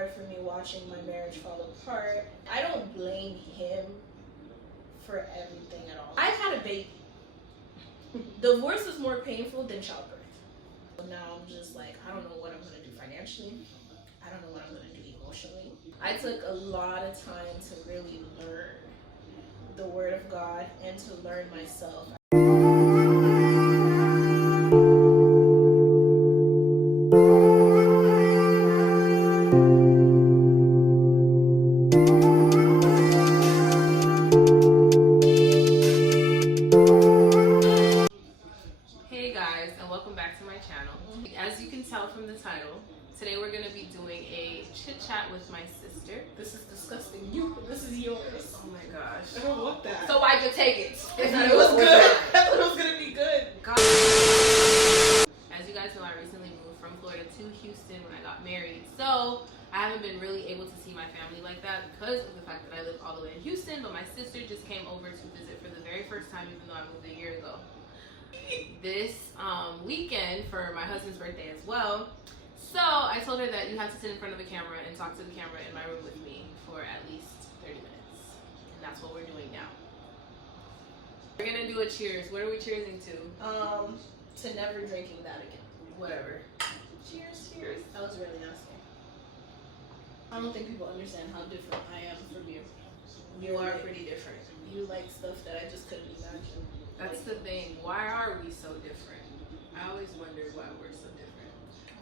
hard for me watching my marriage fall apart. I don't blame him for everything at all. I had a baby. Divorce is more painful than childbirth. Now I'm just like, I don't know what I'm gonna do financially. I don't know what I'm gonna do emotionally. I took a lot of time to really learn the Word of God and to learn myself. Hey guys, and welcome back to my channel. As you can tell from the title, today we're going to be doing a chit chat with my sister. This is disgusting. This is yours. Oh my gosh. I don't want that. So why'd you take it? I thought it was good. I thought it was gonna be good. God. As you guys know, I recently moved from Florida to Houston when I got married. So I haven't been really able to see my family like that because of the fact that I live all the way in Houston. But my sister just came over to visit for the very first time, even though I moved a year ago. This weekend for my husband's birthday as well. So I told her that you have to sit in front of a camera and talk to the camera in my room with me for at least 30 minutes. And that's what we're doing now. We're gonna do a cheers. What are we cheersing to? To never drinking that again. Whatever. Cheers, cheers. I was really asking. I don't think people understand how different I am from you. You are pretty different. You like stuff that I just couldn't imagine. That's the thing. Why are we so different? I always wondered why we're so different.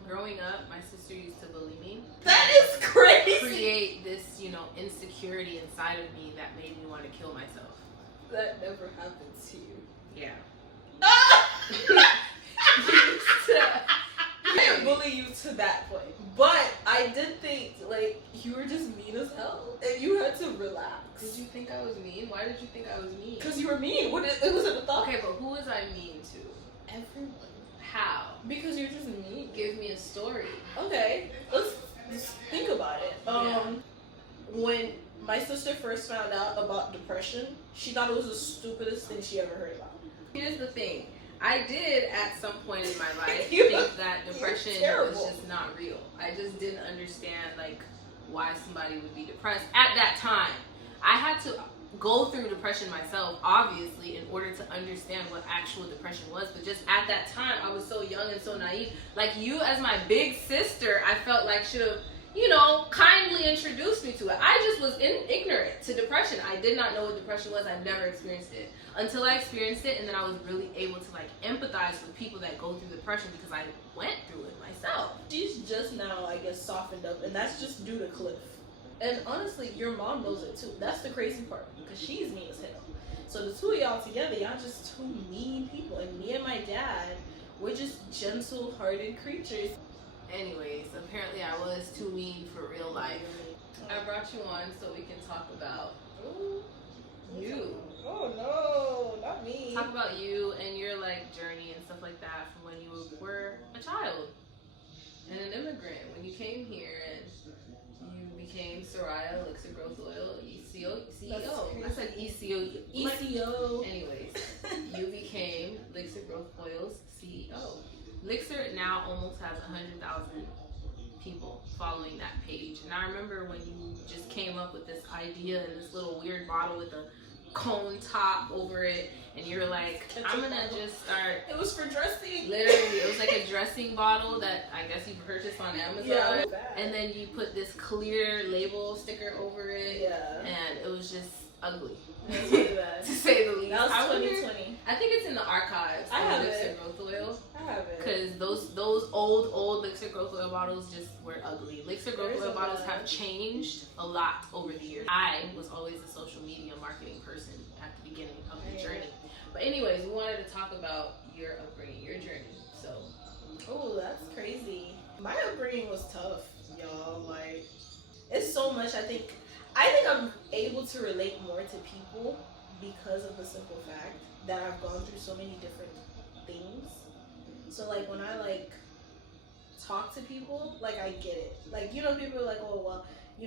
Growing up, my sister used to bully me. That is crazy. Create this, insecurity inside of me that made me want to kill myself. That never happened to you. Yeah. I didn't bully you to that point, but I did think you were just mean as hell, and you had to relax. Did you think I was mean? Why did you think I was mean? Because you were mean. It wasn't a thought. Okay, but who was I mean to? Everyone. How? Because you're just mean. Give me a story. Okay, let's just think about it. When my sister first found out about depression, she thought it was the stupidest thing she ever heard about. Here's the thing. I did at some point in my life You- think that depression terrible. was just not real. I just didn't understand why somebody would be depressed at that time. I had to go through depression myself, obviously, in order to understand what actual depression was. But just at that time, I was so young and so naive. You as my big sister, I felt like should have, kindly introduced me to it. I just was ignorant to depression. I did not know what depression was. I never experienced it until I experienced it, and then I was really able to empathize with people that go through depression because I went through it myself. She's just now, I guess, softened up, and that's just due to Cliff. And honestly, your mom knows it too. That's the crazy part, because she's mean as hell. So the two of y'all together, y'all just two mean people. And me and my dad, we're just gentle-hearted creatures. Anyways, apparently I was too mean for real life. I brought you on so we can talk about you. Oh no, not me. Talk about you and your journey and stuff like that from when you were a child and an immigrant. When you came here and you became Soraya Elixir Growth Oil CEO. I said ECO. ECO. Anyways, you became Elixir Growth Oil's CEO. Elixir now almost has 100,000 people following that page. And I remember when you just came up with this idea and this little weird bottle with a cone top over it, and you're like, I'm gonna just start. It was for dressing. Literally, it was like a dressing bottle that I guess you purchased on Amazon. Yeah, and then you put this clear label sticker over it. Yeah. And it was just ugly. That's really bad. To say the least. That was 2020. I think it's in the archives. I have Elixir it. Growth Oil. I have it. Because those old Elixir Growth Oil bottles just were ugly. Elixir Growth There's Oil a bottles lot. have changed a lot over the years. I was always a social media marketing person at the beginning of the journey. But anyways, we wanted to talk about your upbringing, your journey. So. Oh, that's crazy. My upbringing was tough, y'all. It's so much. I think I'm able to relate more to people because of the simple fact that I've gone through so many different things. So when I talk to people, I get it. People are like, oh well,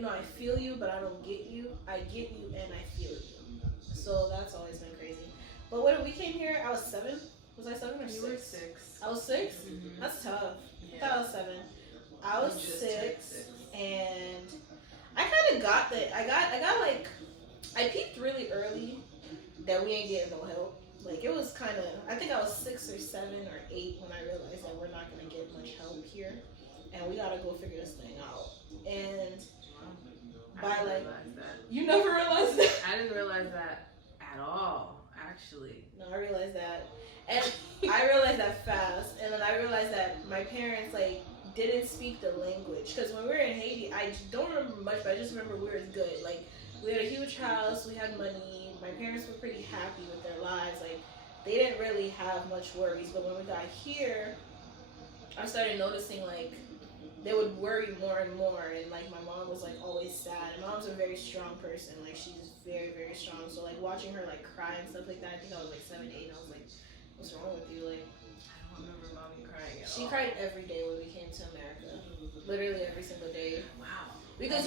I feel you, but I don't get you. I get you and I feel you. So that's always been crazy. But when we came here, I was 7. Was I 7 or 6? You were 6. I was 6? Mm-hmm. That's tough. Yeah. I thought I was 7. I was You just 6, turned 6. and I got like, I peeped really early that we ain't getting no help. Like it was kind of, I think I was 6 or 7 or 8 when I realized that we're not gonna get much help here, and we gotta go figure this thing out. And by like, you never realized that. I didn't realize that at all, actually. No, I realized that, and I realized that fast. And then I realized that my parents like didn't speak the language, because when we were in Haiti, I don't remember much, but I just remember we were good. Like we had a huge house, we had money. My parents were pretty happy with their lives. Like they didn't really have much worries. But when we got here, I started noticing like they would worry more and more, and like my mom was like always sad. And mom's a very strong person. Like she's very, very strong. So like watching her like cry and stuff like that, I think I was like 7, 8, and I was like, what's wrong with you? Like I don't remember mommy crying at all. she cried every day when we came to America. Literally every single day. Wow. Because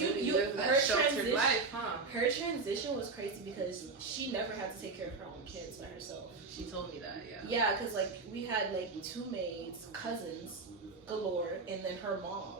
her transition was crazy because she never had to take care of her own kids by herself. She told me that, yeah. Yeah, because like we had like 2 maids, cousins galore, and then her mom.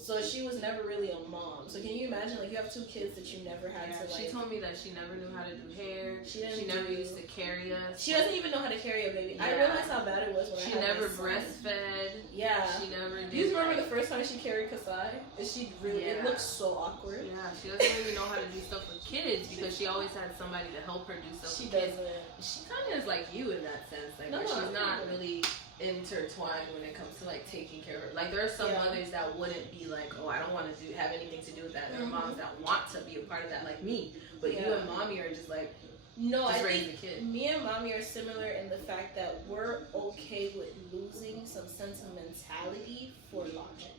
So she was never really a mom. So can you imagine, like you have 2 kids that you never had to like. She told me that she never knew how to do hair. She never used to carry us. She doesn't even know how to carry a baby. Yeah. I realized how bad it was when she never breastfed. Yeah. She never did. Do you remember the first time she carried Kasai? She really, it looked so awkward. Yeah, she doesn't really know how to do stuff with kids because she always had somebody to help her do stuff with kids. She doesn't. She kind of is like you in that sense. Like she's not really intertwined when it comes to like taking care of her. Like there are some mothers that wouldn't be like, oh, I don't want to have anything to do with that. There are moms that want to be a part of that, like me. But you and mommy are just like, no, just I raise think the kid. Me and mommy are similar in the fact that we're okay with losing some sentimentality for logic.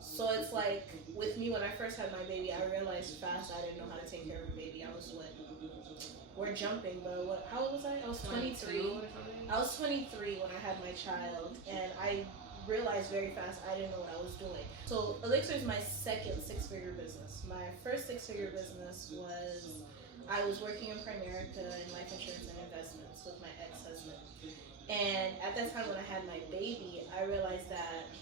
So it's like with me when I first had my baby, I realized fast I didn't know how to take care of a baby. I was what? We're jumping, but what? How old was I? I was 23. I was 23 when I had my child, and I realized very fast I didn't know what I was doing. So Elixir is my second 6-figure business. My first 6-figure business was I was working in Primerica in life insurance and investments with my ex-husband. And at that time when I had my baby, I realized that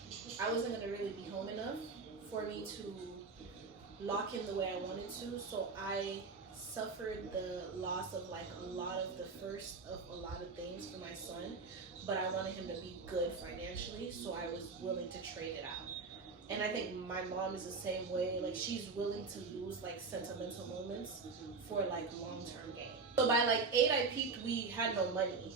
I wasn't going to really be home enough for me to lock in the way I wanted to. So I suffered the loss of like a lot of the first of a lot of things for my son, but I wanted him to be good financially, so I was willing to trade it out. And I think my mom is the same way. Like she's willing to lose like sentimental moments for like long-term gain. So by like 8 I peaked we had no money.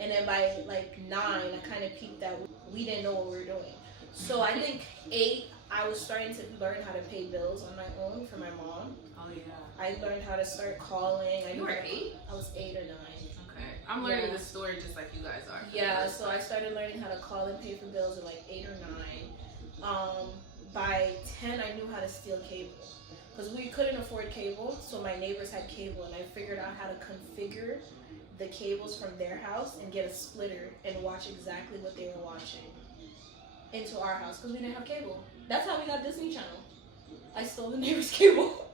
And then by like 9 I kind of peaked that we didn't know what we were doing. So I think 8 I was starting to learn how to pay bills on my own for my mom. Oh yeah. I learned how to start calling. You were 8? I was 8 or 9. Okay. I'm learning this story just like you guys are. Yeah, so I started learning how to call and pay for bills at like 8 or 9. By 10 I knew how to steal cable. Because we couldn't afford cable, so my neighbors had cable, and I figured out how to configure the cables from their house and get a splitter and watch exactly what they were watching into our house, because we didn't have cable. That's how we got Disney Channel. I stole the neighbor's cable.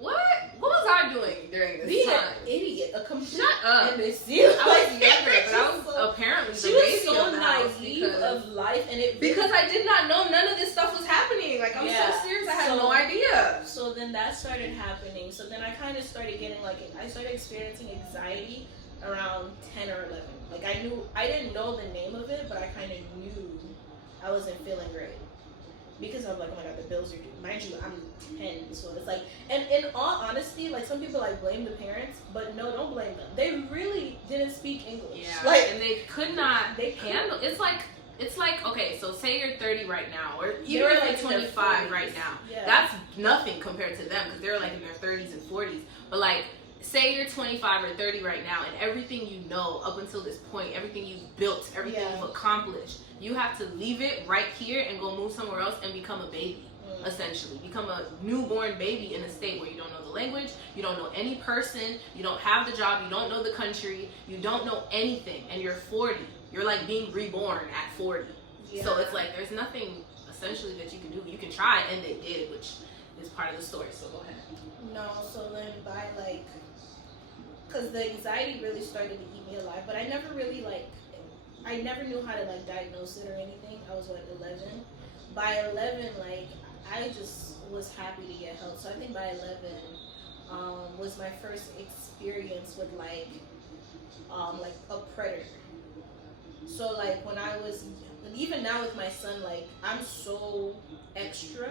What? What was I doing during this time? An idiot. A complete Shut up. imbecile. I was younger, but I was apparently the baby of the house naive of life, and because I did not know none of this stuff was happening. Like I'm so serious, I had no idea. So then that started happening. So then I kind of started getting I started experiencing anxiety around 10 or 11. Like I didn't know the name of it, but I kind of knew I wasn't feeling great. Because I'm like, oh my god, the bills are due. Mind you, I'm 10, so it's like, and in all honesty, like some people like blame the parents, but no, don't blame them. They really didn't speak English. Yeah, like, and they could not handle. It's like okay, so say you're 30 right now, or even like 25 right now. Yeah. That's nothing compared to them because they're like in their 30s and 40s. But like, say you're 25 or 30 right now, and everything you know up until this point, everything you've built, everything you've accomplished, you have to leave it right here and go move somewhere else and become a baby, essentially. Become a newborn baby in a state where you don't know the language, you don't know any person, you don't have the job, you don't know the country, you don't know anything, and you're 40. You're like being reborn at 40. Yeah. So it's like there's nothing essentially that you can do. You can try, and they did, which is part of the story, so go ahead. No, so then by like, because the anxiety really started to eat me alive, but I never really I never knew how to like diagnose it or anything. I was 11. By 11, like I just was happy to get help. So I think by 11 was my first experience with like a predator. So like when I was, even now with my son, like I'm so extra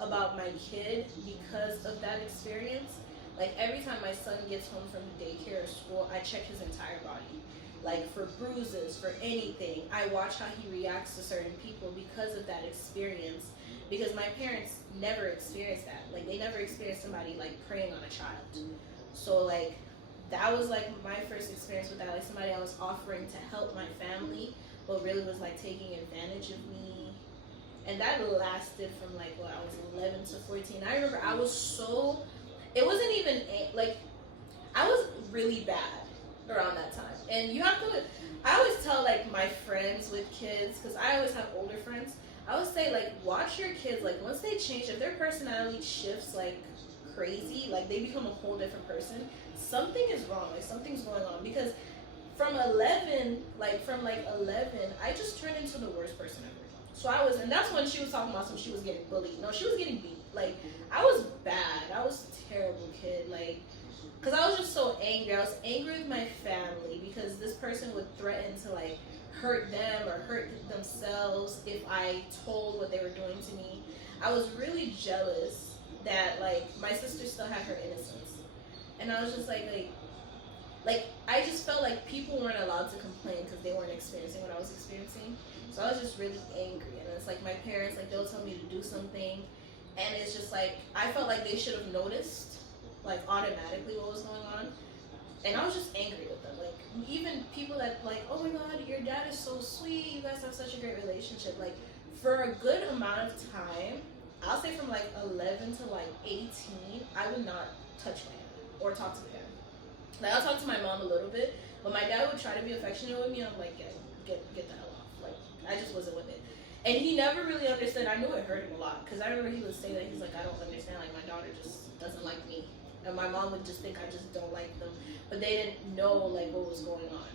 about my kid because of that experience. Like every time my son gets home from daycare or school, I check his entire body. Like for bruises, for anything. I watch how he reacts to certain people because of that experience. Because my parents never experienced that. Like they never experienced somebody like preying on a child. So like that was like my first experience with that. Like somebody I was offering to help my family, but really was like taking advantage of me. And that lasted from like I was 11 to 14. I remember I was so, it wasn't even like, I was really bad around that time. And you have to, I always tell like my friends with kids, because I always have older friends, I would say like watch your kids, like once they change, if their personality shifts like crazy, like they become a whole different person, something is wrong, like something's going on. Because from 11, I just turned into the worst person ever. So I was, and that's when she was talking about some, she was getting bullied. No, she was getting beat. Like, I was bad. I was a terrible kid. Like, because I was just so angry. I was angry with my family because this person would threaten to, like, hurt them or hurt themselves if I told what they were doing to me. I was really jealous that, like, my sister still had her innocence. And I was just like, I just felt like people weren't allowed to complain because they weren't experiencing what I was experiencing. So I was just really angry. And it's like my parents, like they'll tell me to do something. And it's just like, I felt like they should have noticed, like automatically what was going on. And I was just angry with them. Like even people that like, oh my God, your dad is so sweet. You guys have such a great relationship. Like for a good amount of time, I'll say from like 11 to like 18, I would not touch my dad or talk to him. Like I'll talk to my mom a little bit, but my dad would try to be affectionate with me. And I'm like, get the hell off. Like I just wasn't with it. And he never really understood. I knew it hurt him a lot because I remember he would say that he's like, I don't understand. Like my daughter just doesn't like me, and my mom would just think I just don't like them. But they didn't know like what was going on.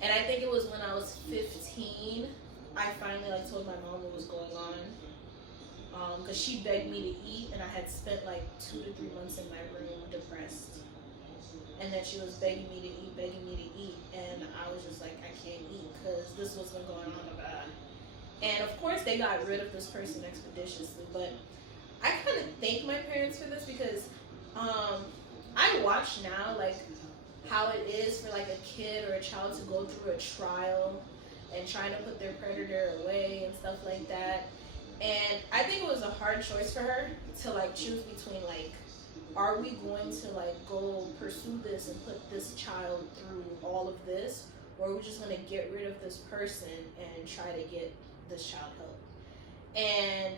And I think it was when I was 15, I finally like told my mom what was going on. Because she begged me to eat, and I had spent like 2 to 3 months in my room depressed. And then she was begging me to eat, and I was just like, I can't eat because this was what's going on about. And of course, they got rid of this person expeditiously. But I kind of thank my parents for this because I watch now like how it is for like a kid or a child to go through a trial and trying to put their predator away and stuff like that. And I think it was a hard choice for her to like choose between like, are we going to like go pursue this and put this child through all of this, or are we just going to get rid of this person and try to get this child help? And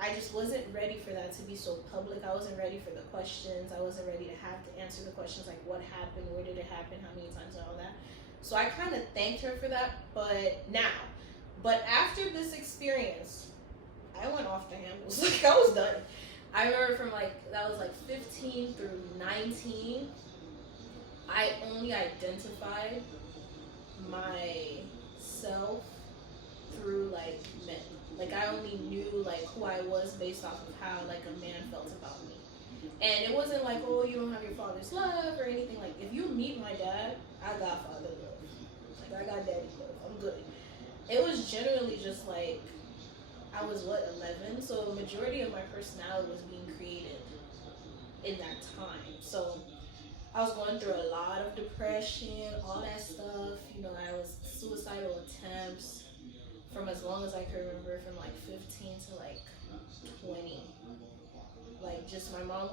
I just wasn't ready for that to be so public. I wasn't ready for the questions. I wasn't ready to have to answer the questions like what happened, where did it happen, how many times, and all that. So I kind of thanked her for that. But after this experience, I went off the handles. Like I was done. I remember from like, that was like 15 through 19, I only identified myself through like men. Like I only knew like who I was based off of how like a man felt about me. And it wasn't like, oh, you don't have your father's love or anything. Like if you meet my dad, I got father love. Like I got daddy love. I'm good. It was generally just like, I was 11, so the majority of my personality was being created in that time. So I was going through a lot of depression, all that stuff. You know, I was suicidal attempts from as long as I could remember, from like 15 to like 20. Like just my mom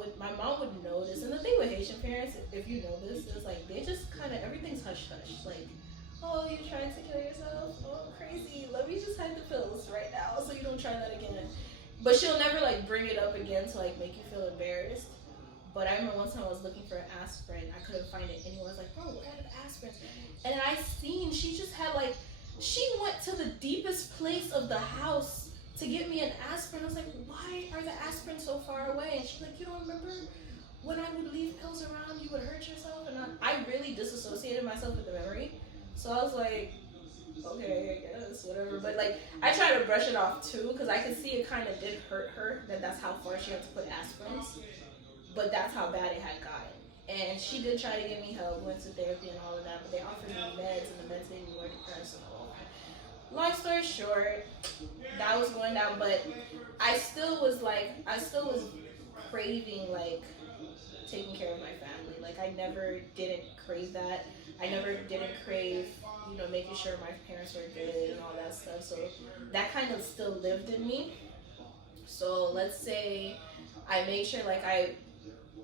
would notice. And the thing with Haitian parents, if you know this, is like they just kind of, everything's hush hush. Like, oh, you trying to kill yourself? Oh, crazy. Let me just hide the pills right now so you don't try that again. But she'll never like bring it up again to like make you feel embarrassed. But I remember one time I was looking for an aspirin. I couldn't find it anywhere. I was like, bro, where are the aspirins? And I seen she just had like, she went to the deepest place of the house to get me an aspirin. I was like, why are the aspirins so far away? And she's like, you don't remember when I would leave pills around, you would hurt yourself? And I really disassociated myself with the memory. So I was like, okay, I guess, whatever. But like, I try to brush it off too, because I could see it kind of did hurt her. That's how far she had to put aspirins. But that's how bad it had gotten. And she did try to give me help, went to therapy and all of that, but they offered me meds, and the meds made me more depressed and all. Long story short, that was going down, but I still was craving like taking care of my family. Like I never didn't crave that. I never didn't crave, making sure my parents were good and all that stuff. So that kind of still lived in me. So let's say I made sure like I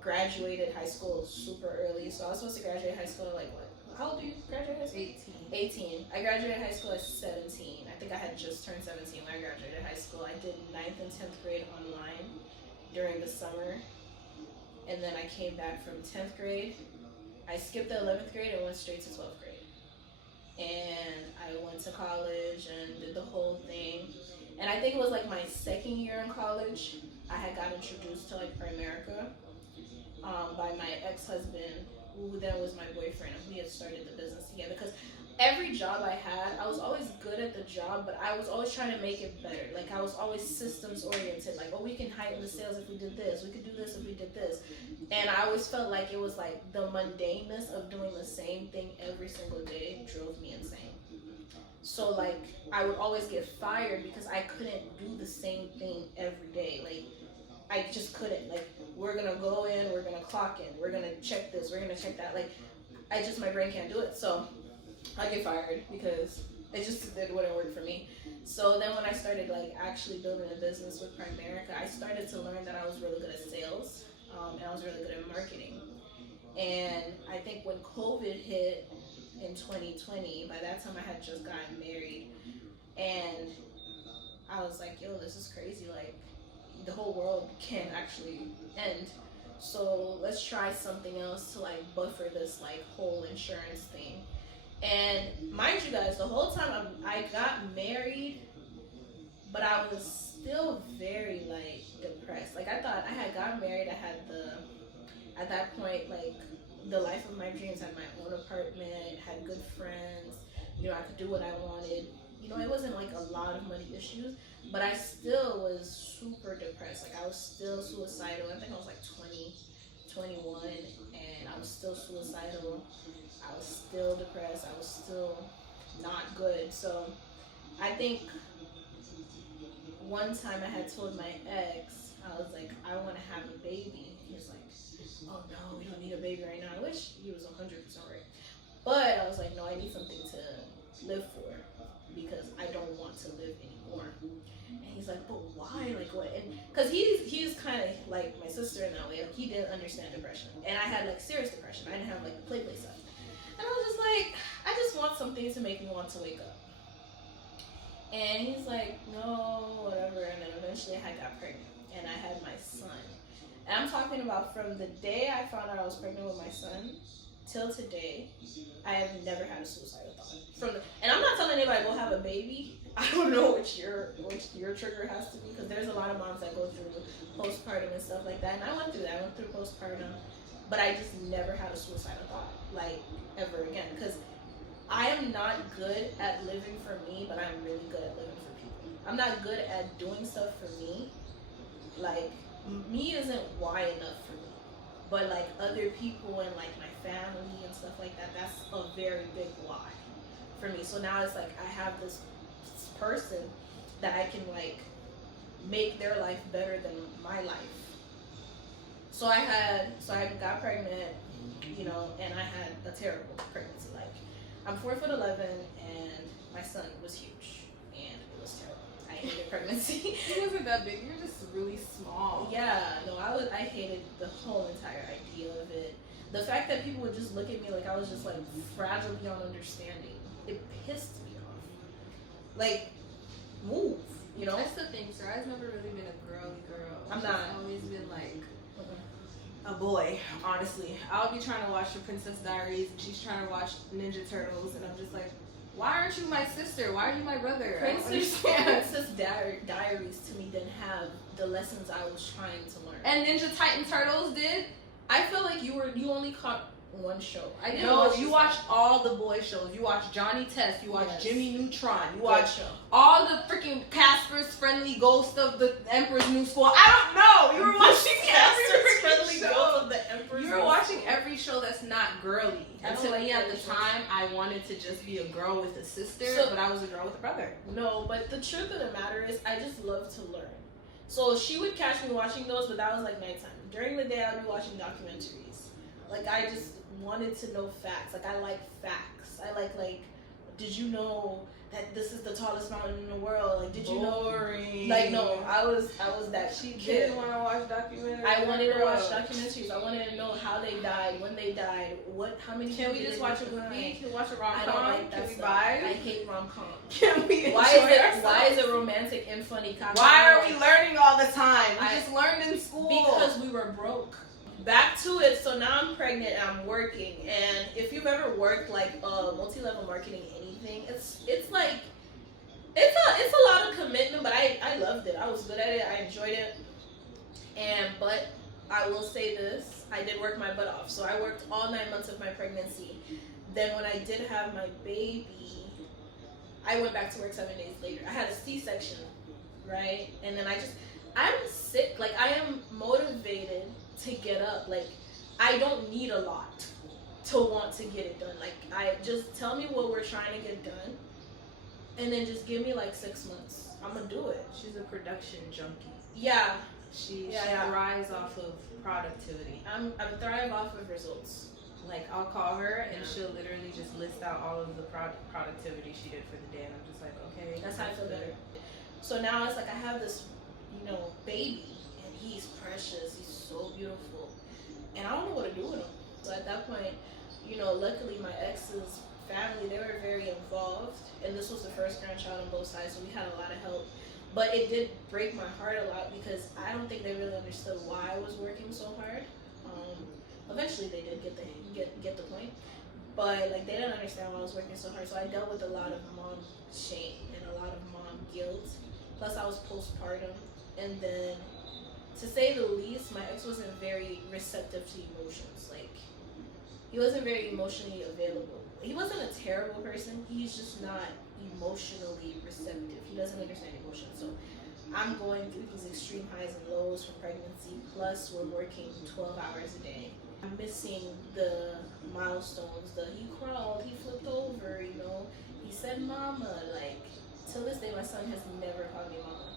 graduated high school super early. So I was supposed to graduate high school at like what? How old do you graduate high school? 18. I graduated high school at 17. I think I had just turned 17 when I graduated high school. I did 9th and 10th grade online during the summer. And then I came back from 10th grade. I skipped the 11th grade and went straight to 12th grade. And I went to college and did the whole thing. And I think it was like my second year in college, I had got introduced to like Primerica by my ex-husband, who then was my boyfriend, and we had started the business together. Because every job I had, I was always good at the job, but I was always trying to make it better. Like I was always systems oriented. Like, oh, we can heighten the sales if we did this. We could do this if we did this. And I always felt like it was like the mundaneness of doing the same thing every single day drove me insane. So like I would always get fired because I couldn't do the same thing every day. Like I just couldn't. Like we're gonna go in, we're gonna clock in, we're gonna check this, we're gonna check that. Like my brain can't do it. So I get fired because it wouldn't work for me. So then when I started like actually building a business with Primerica, I started to learn that I was really good at sales, and I was really good at marketing. And I think when COVID hit in 2020, by that time I had just gotten married, and I was like, yo, this is crazy. Like the whole world can actually end. So let's try something else to like buffer this like whole insurance thing. And mind you guys, the whole time I got married, but I was still very like depressed. Like I thought I had gotten married, I had at that point, like the life of my dreams, had my own apartment, had good friends, I could do what I wanted. It wasn't like a lot of money issues, but I still was super depressed. Like I was still suicidal. I think I was like 20, 21, and I was still suicidal. I was still depressed. I was still not good. So I think one time I had told my ex, I was like, I want to have a baby. He was like, oh no, we don't need a baby right now. I wish he was 100% right. But I was like, no, I need something to live for because I don't want to live anymore. And he's like, but why? Like what? And because he's kind of like my sister in that way. Like, he didn't understand depression. And I had like serious depression. I didn't have like the play stuff. And I was just like, I just want something to make me want to wake up. And he's like, no, whatever. And then eventually I got pregnant and I had my son. And I'm talking about from the day I found out I was pregnant with my son till today, I have never had a suicidal thought. And I'm not telling anybody go have a baby. I don't know which your trigger has to be, because there's a lot of moms that go through postpartum and stuff like that. And I went through that. I went through postpartum, but I just never had a suicidal thought, like ever again. Because I am not good at living for me, but I'm really good at living for people. I'm not good at doing stuff for me. Like, me isn't why enough for me. But like other people and like my family and stuff like that, that's a very big why for me. So now it's like I have this person that I can like make their life better than my life. So I got pregnant, and I had a terrible pregnancy. Like I'm 4'11" and my son was huge and it was terrible. I hated pregnancy. He wasn't that big. You're just really small. Yeah, no, I hated the whole entire idea of it. The fact that people would just look at me like I was just like fragile beyond understanding, it pissed me off. Like, move, That's the thing, Sarai's never really been a girly girl. I'm not. She's always been like a boy, honestly. I'll be trying to watch the Princess Diaries and she's trying to watch Ninja Turtles and I'm just like, why aren't you my sister? Why are you my brother? Princess Diaries to me didn't have the lessons I was trying to learn. And Ninja Titan Turtles did? I feel like you only caught one show. I didn't No, watch you this watched all the boy shows. You watched Johnny Test. You watched Yes. Jimmy Neutron. You Good watched show. all the freaking Casper's Friendly Ghost of the Emperor's New School. I don't know. You were watching every Casper's Friendly freaking Ghost show. of the Emperor's You were New watching School. every show that's not girly. I And don't to like me at the girly shows. time, I wanted to just be a girl with a sister, So- but I was a girl with a brother. No, but the truth of the matter is, I just love to learn. So she would catch me watching those, but that was like nighttime. During the day, I would be watching documentaries. Like, I just wanted to know facts. Like, I like facts. I like, did you know that this is the tallest mountain in the world? Like, did you know? Boring. Like, no, I was that. She kid. didn't want to watch documentaries. I wanted to Girl. watch documentaries. I wanted to know how they died, when they died, how many. Can we people just they watch a left movie? behind. Can we watch a I don't rom-com? like that Can we stuff. vibe? I hate rom-com. Can we enjoy Why is it? ourselves? Why is it romantic and funny? Why are we learning all the time? We I- just learned in school. Because we were broke. Back to it. So now I'm pregnant and I'm working. And if you've ever worked like multi-level marketing, anything, it's like it's a lot of commitment. But I loved it. I was good at it. I enjoyed it. But I will say this: I did work my butt off. So I worked all 9 months of my pregnancy. Then when I did have my baby, I went back to work 7 days later. I had a C-section, right? And then I'm sick. Like, I am motivated to get up. Like, I don't need a lot to want to get it done. Like, I just tell me what we're trying to get done, and then just give me like 6 months. I'm gonna do it. She's a production junkie. Yeah, She Yeah. thrives off of productivity. I'm thrive off of results. Like, I'll call her and Yeah. she'll literally just list out all of the productivity she did for the day, and I'm just like, okay. That's how I feel better. So now it's like I have this, baby, and he's precious. He's so beautiful, and I don't know what to do with him. So at that point, luckily my ex's family, they were very involved, and this was the first grandchild on both sides, so we had a lot of help. But it did break my heart a lot because I don't think they really understood why I was working so hard. Eventually they did get the point, but like they didn't understand why I was working so hard. So I dealt with a lot of mom shame and a lot of mom guilt. Plus I was postpartum, and then to say the least, my ex wasn't very receptive to emotions. Like, he wasn't very emotionally available. He wasn't a terrible person. He's just not emotionally receptive. He doesn't understand emotions. So I'm going through these extreme highs and lows from pregnancy. Plus, we're working 12 hours a day. I'm missing the milestones. He crawled, he flipped over, he said mama. Like, till this day, my son has never called me mama.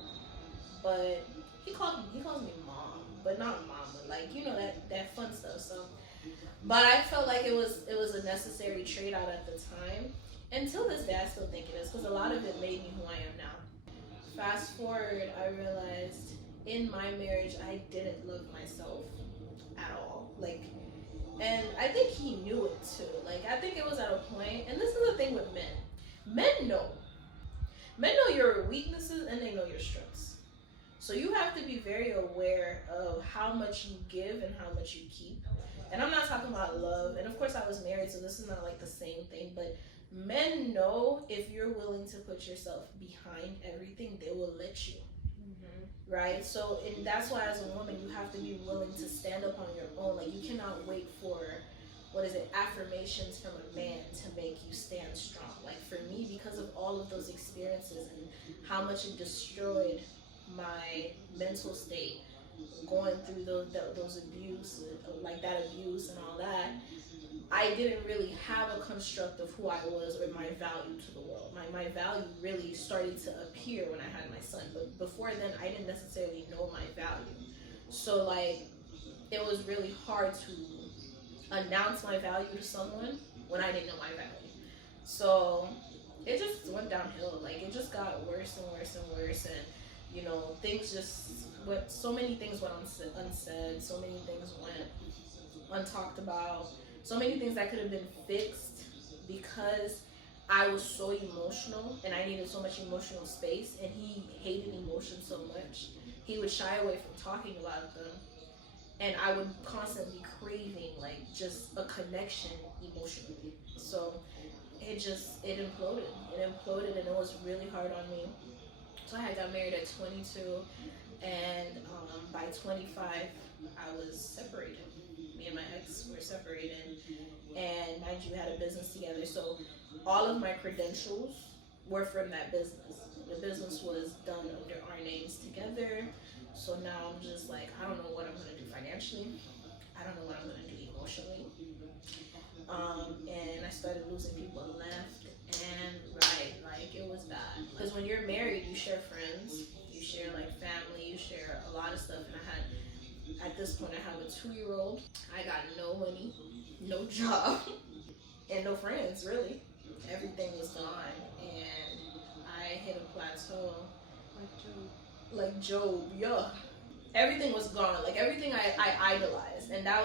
But he calls me mom, but not mama. Like, that fun stuff. So, but I felt like it was a necessary trade out at the time. Until this day, I still think it is, because a lot of it made me who I am now. Fast forward, I realized in my marriage, I didn't love myself at all. Like, and I think he knew it too. Like, I think it was at a point, and this is the thing with men. Men know your weaknesses and they know your strengths. So you have to be very aware of how much you give and how much you keep. And I'm not talking about love. And of course I was married, so this is not like the same thing, but men know if you're willing to put yourself behind everything, they will let you. Right? So, and that's why as a woman, you have to be willing to stand up on your own. Like, you cannot wait for, affirmations from a man to make you stand strong. Like, for me, because of all of those experiences and how much it destroyed my mental state, going through those abuse, like that abuse and all that, I didn't really have a construct of who I was or my value to the world. My value really started to appear when I had my son. But before then, I didn't necessarily know my value. So, like, it was really hard to announce my value to someone when I didn't know my value. So, it just went downhill. Like, it just got worse and worse and worse. And, things just went, so many things went unsaid. So many things went untalked about. So many things that could have been fixed because I was so emotional and I needed so much emotional space, and he hated emotions so much. He would shy away from talking about them, and I would constantly craving like just a connection emotionally. So it imploded. It imploded, and it was really hard on me. So I got married at 22, and by 25 I was separated. Me and my ex were separated, and mind you, we had a business together. So all of my credentials were from that business. The business was done under our names together. So now I'm just like, I don't know what I'm gonna do financially. I don't know what I'm gonna do emotionally. And I started losing people left and right. Like, it was bad. Because when you're married, you share friends, you share like family, you share a lot of stuff. And at this point, I have a 2-year-old. I got no money, no job, and no friends, really. Everything was gone. And I hit a plateau. Like Job, yeah. Everything was gone. Like, everything I idolized. And I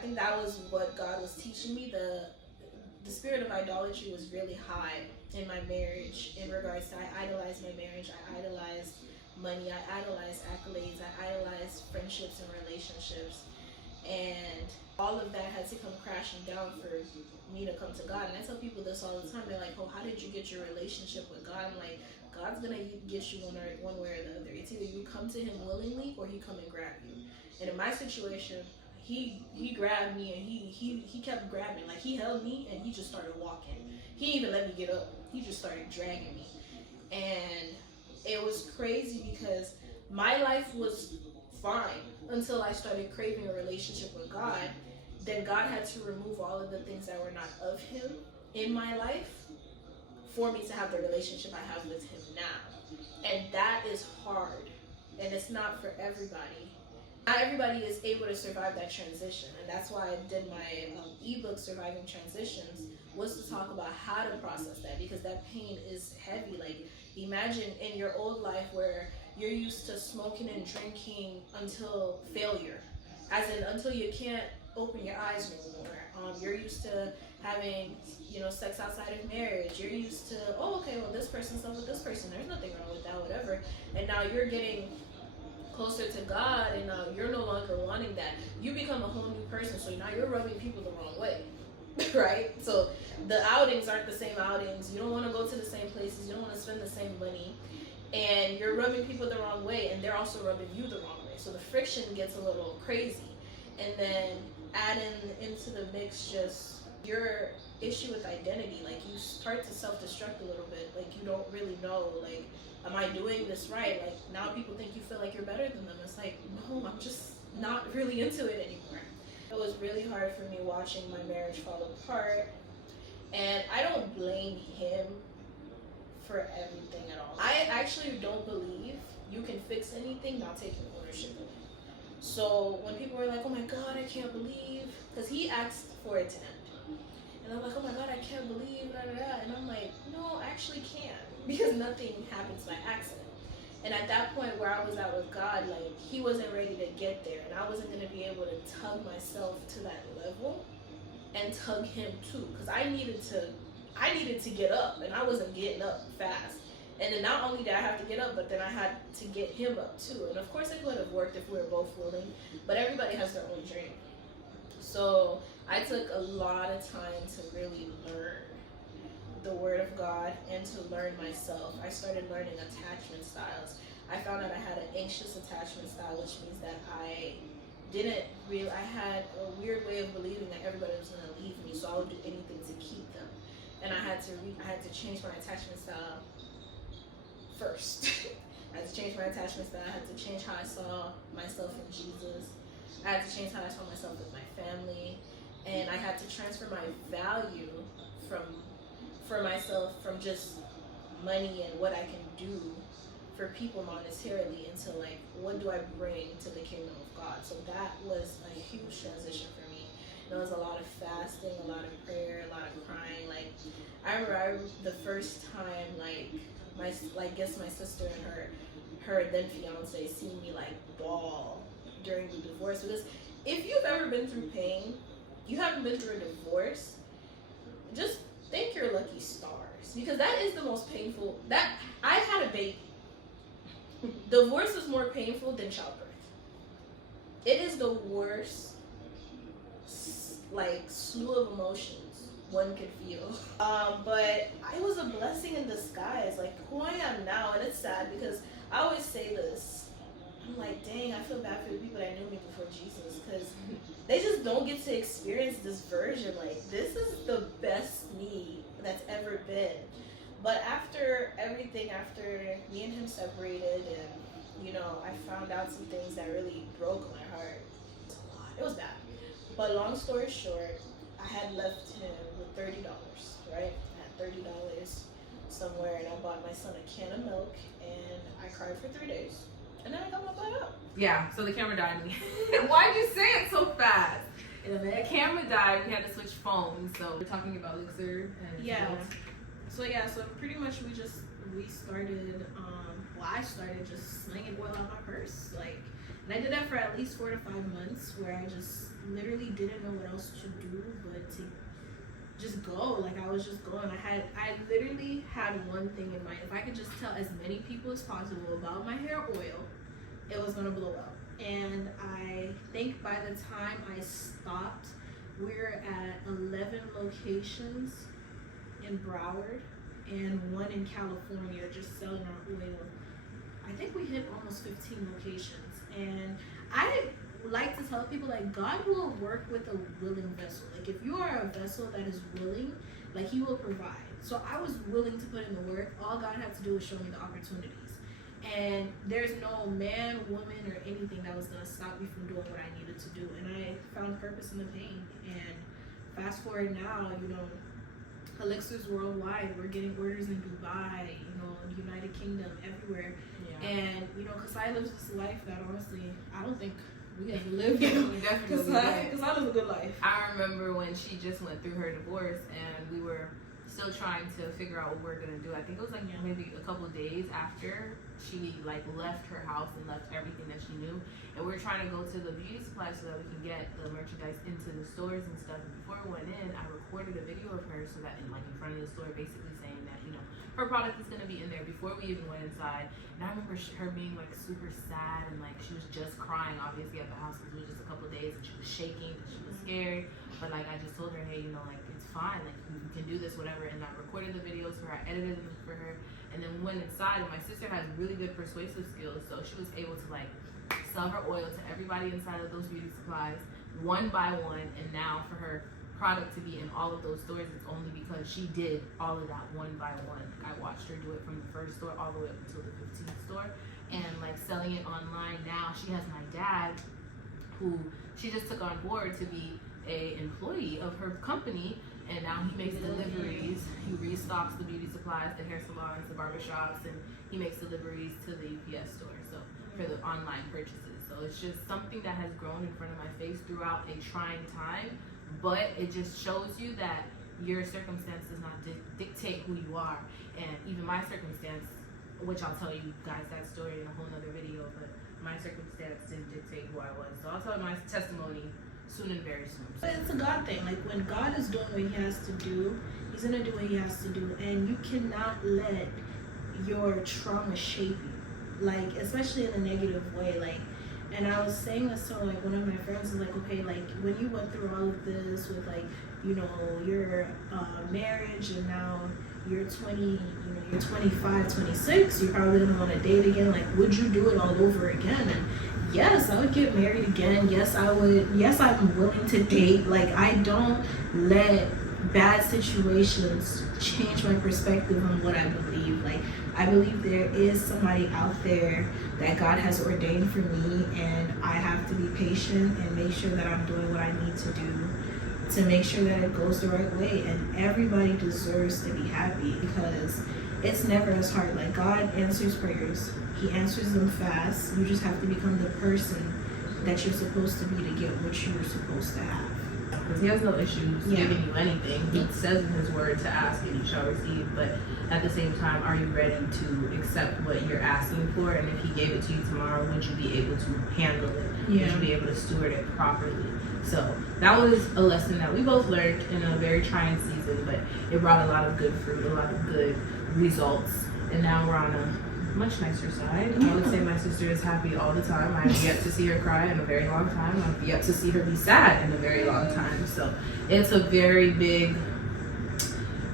think that was what God was teaching me. The spirit of idolatry was really high in my marriage, in regards to, I idolized my marriage, I idolized money, I idolized accolades, I idolized friendships and relationships. And all of that had to come crashing down for me to come to God. And I tell people this all the time. They're like, oh, how did you get your relationship with God? I'm like, God's gonna get you one way or the other. It's either you come to him willingly or he come and grab you. And in my situation, he grabbed me, and he kept grabbing. Like, he held me and he just started walking. He even let me get up. He just started dragging me. And it was crazy because my life was fine until I started craving a relationship with God. Then God had to remove all of the things that were not of him in my life for me to have the relationship I have with him now. And that is hard. And it's not for everybody. Not everybody is able to survive that transition. And that's why I did my ebook, Surviving Transitions, was to talk about how to process that, because that pain is heavy. Like, imagine in your old life where you're used to smoking and drinking until failure, as in until you can't open your eyes no more. You're used to having, sex outside of marriage. You're used to, oh, okay, well, this person slept with this person. There's nothing wrong with that, whatever. And now you're getting closer to God, and now you're no longer wanting that. You become a whole new person, so now you're rubbing people the wrong way, right? So the outings aren't the same outings. You don't want to go to the same places. You don't want to spend the same money. And you're rubbing people the wrong way, and they're also rubbing you the wrong way. So the friction gets a little crazy. And then adding into the mix just your issue with identity. Like, you start to self-destruct a little bit. Like, you don't really know, like, am I doing this right? Like, now people think you feel like you're better than them. It's like, no, I'm just not really into it anymore. It was really hard for me watching my marriage fall apart. And I don't blame him for everything at all. I actually don't believe you can fix anything not taking ownership of it. So when people were like, oh my God, I can't believe, because he asked for it to end. And I'm like, oh my God, I can't believe, da, da, da. And I'm like, no, I actually can't, because nothing happens by accident. And at that point where I was at with God, like, he wasn't ready to get there, and I wasn't going to be able to tug myself to that level and tug him too, because I needed to get up, and I wasn't getting up fast. And then not only did I have to get up, but then I had to get him up too. And of course it would have worked if we were both willing, but everybody has their own dream. So I took a lot of time to really learn the Word of God and to learn myself. I started learning attachment styles. I found out I had an anxious attachment style, which means that I had a weird way of believing that everybody was going to leave me, so I would do anything to keep them. And I had to change my attachment style first. I had to change my attachment style. I had to change how I saw myself in Jesus. I had to change how I saw myself with my family. And I had to transfer my value for myself from just money and what I can do for people monetarily into, like, what do I bring to the kingdom of God. So that was a huge transition for me. There was a lot of fasting, a lot of prayer, a lot of crying. Like, I remember the first time, like, my sister and her then fiance seen me, like, bawl during the divorce. Because if you've ever been through pain, you haven't been through a divorce, just thank your lucky stars, because that is the most painful. That I had a baby. Divorce is more painful than childbirth. It is the worst, like, slew of emotions one could feel. But it was a blessing in disguise. Like, who I am now, and it's sad because I always say this. I'm like, dang, I feel bad for the people that knew me before Jesus, because they just don't get to experience this version. Like, this is the best me that's ever been. But after everything, after me and him separated, and you know, I found out some things that really broke my heart. It was a lot. It was bad. But long story short, I had left him with $30, right? I had $30 somewhere, and I bought my son a can of milk, and I cried for 3 days, and then I got my butt up. Yeah, so the camera died. Why'd you say it so fast? And the camera died. We had to switch phones, so we're talking about Elixir and So pretty much we started. I started just slinging oil out my purse, like, and I did that for at least 4 to 5 months, where I just literally didn't know what else to do but to just go. Like, I was just going. I literally had one thing in mind. If I could just tell as many people as possible about my hair oil, it was gonna blow up. And I think by the time I stopped, we were at 11 locations in Broward and 1 in California, just selling our oil. I think we hit almost 15 locations. And I like to tell people, like, God will work with a willing vessel. Like, if you are a vessel that is willing, like, he will provide. So I was willing to put in the work. All God had to do was show me the opportunities. And there's no man, woman, or anything that was going to stop me from doing what I needed to do. And I found purpose in the pain. And fast forward now, you know, Elixirs worldwide. We're getting orders in Dubai, you know, United Kingdom, everywhere. Yeah. And, you know, because I live this life that honestly, I don't think we ever lived. We definitely did. Because I live a good life. I remember when she just went through her divorce, and we were still trying to figure out what we're gonna do. I think it was like maybe a couple of days after she like left her house and left everything that she knew, and we were trying to go to the beauty supply so that we can get the merchandise into the stores and stuff. And before we went in, I recorded a video of her so that in front of the store, basically saying that, you know, her product is gonna be in there before we even went inside. And I remember her being like super sad, and like she was just crying obviously at the house because it was just a couple of days, and she was shaking and she was scared. But like, I just told her, hey, you know, like, it's fine, like, you can do this, whatever. And I recorded the videos for her, I edited them for her, and then we went inside. And my sister has really good persuasive skills, so she was able to like sell her oil to everybody inside of those beauty supplies one by one. And now for her product to be in all of those stores, it's only because she did all of that one by one. Like, I watched her do it from the first store all the way up until the 15th store, and like selling it online. Now she has my dad, who she just took on board to be a employee of her company, and now he makes deliveries. He restocks the beauty supplies, the hair salons, the barbershops, and he makes deliveries to the UPS store, so for the online purchases. So it's just something that has grown in front of my face throughout a trying time, but it just shows you that your circumstance does not dictate who you are. And even my circumstance, which I'll tell you guys that story in a whole nother video, but my circumstance didn't dictate who I was. So I'll tell you my testimony soon and very soon. But it's a God thing. Like, when God is doing what he has to do, he's gonna do what he has to do, and you cannot let your trauma shape you, like, especially in a negative way. Like, and I was saying this to like one of my friends, is like, okay, like, when you went through all of this with, like, you know, your marriage, and now you're 20, you know, you're 25, 26, you're probably gonna want to date again. Like, would you do it all over again? And yes, I would get married again. Yes, I would. Yes, I'm willing to date. Like, I don't let bad situations change my perspective on what I believe. Like, I believe there is somebody out there that God has ordained for me, and I have to be patient and make sure that I'm doing what I need to do to make sure that it goes the right way. And everybody deserves to be happy, because it's never as hard. Like, God answers prayers. He answers them fast. You just have to become the person that you're supposed to be to get what you're supposed to have. Because he has no issues giving you anything. He says in his word to ask and you shall receive. But at the same time, are you ready to accept what you're asking for? And if he gave it to you tomorrow, would you be able to handle it? Would you be able to steward it properly? So that was a lesson that we both learned in a very trying season, but it brought a lot of good fruit, a lot of good results. And now we're on a much nicer side. I would say my sister is happy all the time. I've yet to see her cry in a very long time. I've yet to see her be sad in a very long time. So it's a very big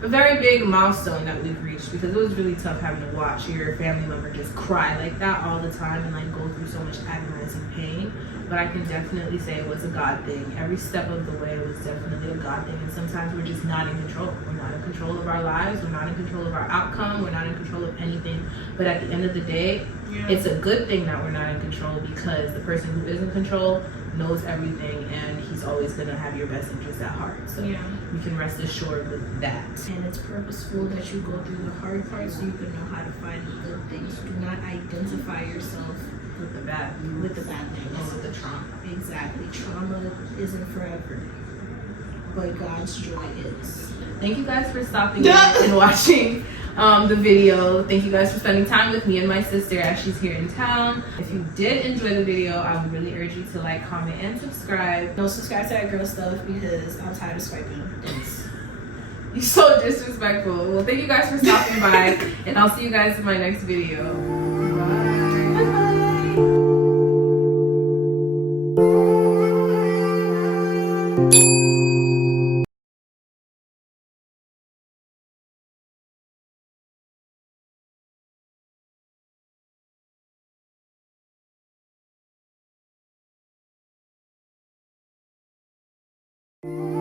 a very big milestone that we've reached, because it was really tough having to watch your family member just cry like that all the time and like go through so much agonizing pain. But I can definitely say it was a God thing. Every step of the way was definitely a God thing. And sometimes we're just not in control. We're not in control of our lives. We're not in control of our outcome. We're not in control of anything. But at the end of the day, it's a good thing that we're not in control, because the person who is in control knows everything, and he's always going to have your best interest at heart. So you can rest assured with that. And it's purposeful that you go through the hard parts so you can know how to find the good things. Do not identify yourself With the bad things. with the bad And things. with the trauma. Exactly. Trauma isn't forever, but God's joy is. Thank you guys for stopping in and watching the video. Thank you guys for spending time with me and my sister as she's here in town. If you did enjoy the video, I would really urge you to like, comment, and subscribe. Don't subscribe to that girl stuff because I'm tired of swiping. Thanks. You're so disrespectful. Well, thank you guys for stopping by, and I'll see you guys in my next video. Bye. Bye.